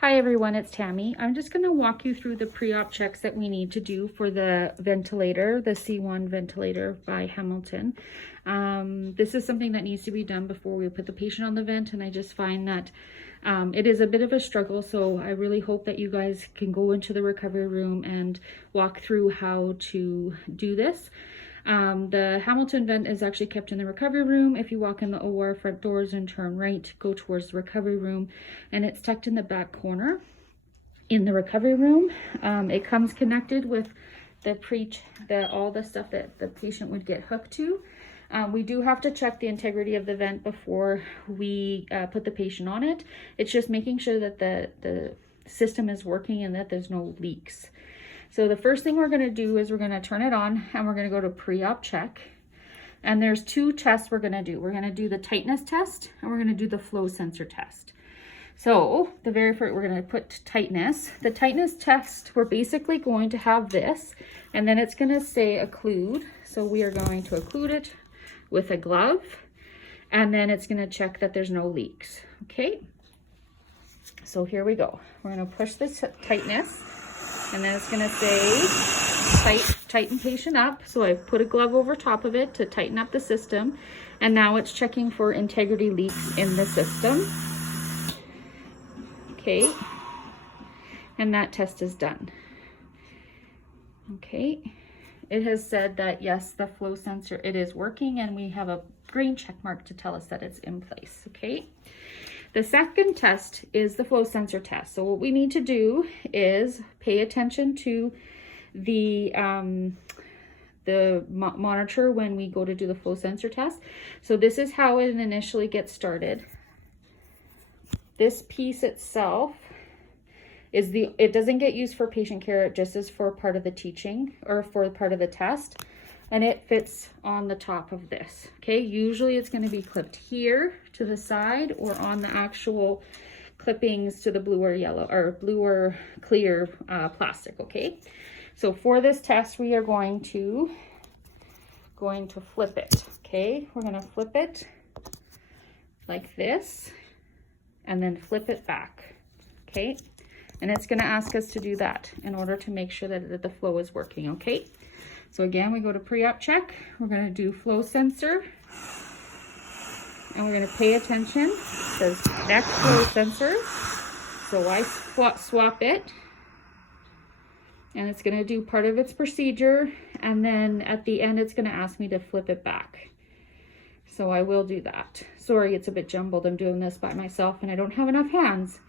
Hi everyone, it's Tammy. I'm just going to walk you through the pre-op checks that we need to do for the ventilator, the C1 ventilator by Hamilton. This is something that needs to be done before we put the patient on the vent, and I just find that it is a bit of a struggle, so I really hope that you guys can go into the recovery room and walk through how to do this. The Hamilton vent is actually kept in the recovery room. If you walk in the OR front doors and turn right, go towards the recovery room, and it's tucked in the back corner in the recovery room. It comes connected with all the stuff that the patient would get hooked to. We do have to check the integrity of the vent before we put the patient on it. It's just making sure that the system is working and that there's no leaks. So the first thing we're going to do is we're going to turn it on and we're going to go to pre-op check. And there's two tests we're going to do. We're going to do the tightness test and we're going to do the flow sensor test. So the very first, we're going to put tightness. The tightness test, we're basically going to have this, and then it's going to say occlude. So we are going to occlude it with a glove, and then it's going to check that there's no leaks. Okay. So here we go. We're going to push this tightness. And then it's going to say tighten patient up. So I put a glove over top of it to tighten up the system. And now it's checking for integrity leaks in the system. Okay. And that test is done. Okay. It has said that yes, the flow sensor, it is working, and we have a green check mark to tell us that it's in place. Okay. The second test is the flow sensor test. So what we need to do is pay attention to the monitor when we go to do the flow sensor test. So this is how it initially gets started. This piece itself is it doesn't get used for patient care, it just is for part of the teaching or for part of the test. And it fits on the top of this. Okay, usually it's going to be clipped here to the side or on the actual clippings to the blue or yellow or blue or clear plastic. Okay, so for this test we are going to flip it. Okay, we're going to flip it like this and then flip it back. Okay, and it's going to ask us to do that in order to make sure that the flow is working. Okay. So again, we go to pre-op check. We're going to do flow sensor. And we're going to pay attention. It says next flow sensor. So I swap it. And it's going to do part of its procedure. And then at the end, it's going to ask me to flip it back. So I will do that. Sorry, it's a bit jumbled. I'm doing this by myself and I don't have enough hands.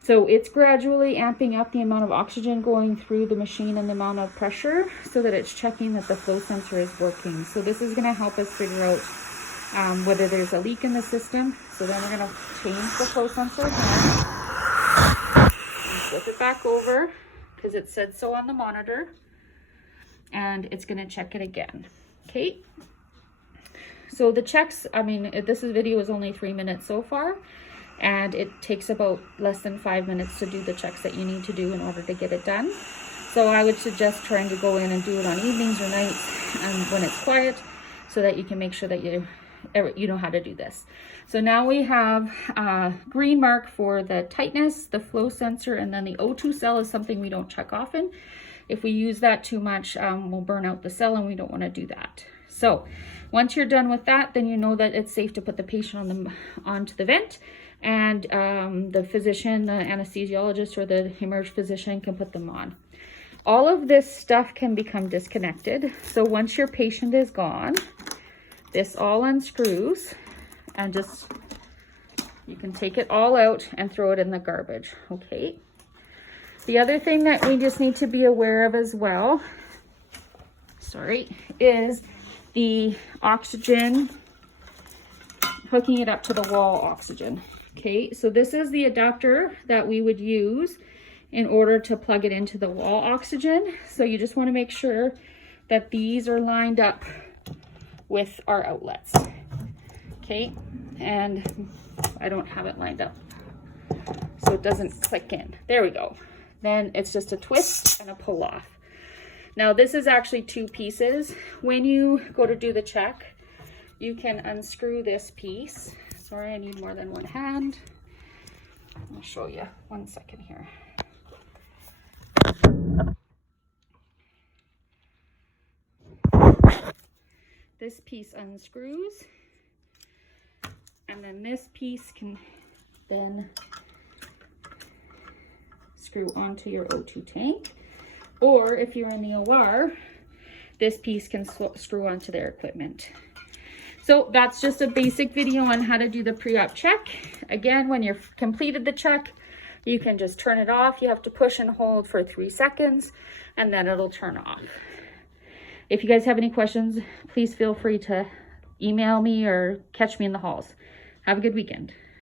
So it's gradually amping up the amount of oxygen going through the machine and the amount of pressure so that it's checking that the flow sensor is working. So this is going to help us figure out whether there's a leak in the system. So then we're going to change the flow sensor again. And flip it back over because it said so on the monitor. And it's going to check it again. Okay. So the checks, I mean, this video is only 3 minutes so far. And it takes about less than 5 minutes to do the checks that you need to do in order to get it done. So I would suggest trying to go in and do it on evenings or nights and when it's quiet so that you can make sure that you know how to do this. So now we have a green mark for the tightness, the flow sensor, and then the O2 cell is something we don't check often. If we use that too much, we'll burn out the cell and we don't want to do that. So once you're done with that, then you know that it's safe to put the patient onto the vent. And the physician, the anesthesiologist, or the emerge physician can put them on. All of this stuff can become disconnected. So once your patient is gone, this all unscrews and you can take it all out and throw it in the garbage. Okay. The other thing that we just need to be aware of as well, is the oxygen, hooking it up to the wall oxygen. Okay, so this is the adapter that we would use in order to plug it into the wall oxygen. So you just want to make sure that these are lined up with our outlets. Okay, and I don't have it lined up, so it doesn't click in. There we go. Then it's just a twist and a pull off. Now this is actually two pieces. When you go to do the check, you can unscrew this piece. Sorry, I need more than one hand. I'll show you 1 second here. This piece unscrews, and then this piece can then screw onto your O2 tank, or if you're in the OR, this piece can screw onto their equipment. So that's just a basic video on how to do the pre-op check. Again, when you've completed the check, you can just turn it off. You have to push and hold for 3 seconds, and then it'll turn off. If you guys have any questions, please feel free to email me or catch me in the halls. Have a good weekend.